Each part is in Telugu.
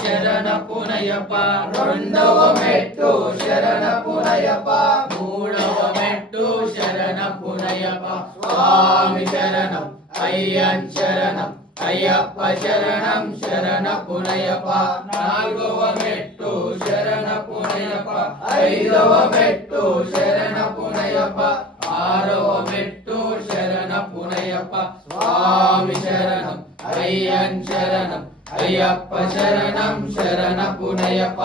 శరణపునయప రెండవ మెట్టు శరణపునయప మూడవ మెట్టు శరణపునయప స్వామి శరణం అయ్యన్ శరణం అయ్యప్ప శరణం శరణపునయప నాలుగవ మెట్టు శరణపునయప ఐదవ మెట్టు శరణపునయప ఆరవ మెట్టు శరణపునయప స్వామి శరణం అయ్యన్ శరణం అయ్యప్ప శరణం శరణపునయప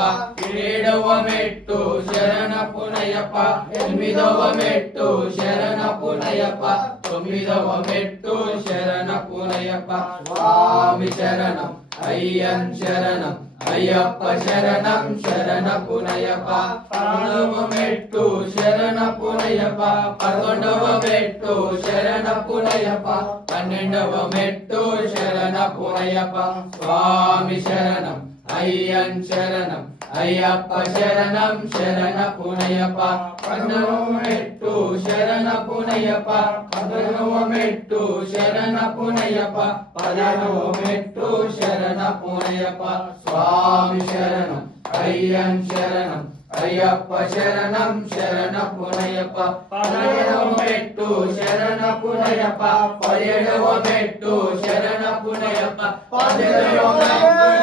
ఏడవ మెట్టు శరణపునయప ఎనిమిదవ మెట్టు శరణపునయప తొమ్మిదవ మెట్టు శరణపునయప స్వామి శరణం అయ్యన్ శరణం అయ్యప్ప శరణం శరణపునయప పదవ మెట్టు శరణపునయప పదకొండవ మెట్టు శరణపునయప పన్నెండవ మెట్టు శరణపునయప స్వామి శరణం అయ్యన్ శరణం అయ్యప్ప శరణం శరణపునయప పన్నెండవ మెట్టు శరణపునయప పదకొండవ మెట్టు శరణపునయప పదహారవ మెట్టు శరణపునయప స్వామి శరణం అయ్యన్ శరణం అయ్యప్ప శరణం శరణపునయప పదిహేడవ మెట్టు శరణపునయప పదిహేడవ మెట్టు శరణపునయప పదిహేడవ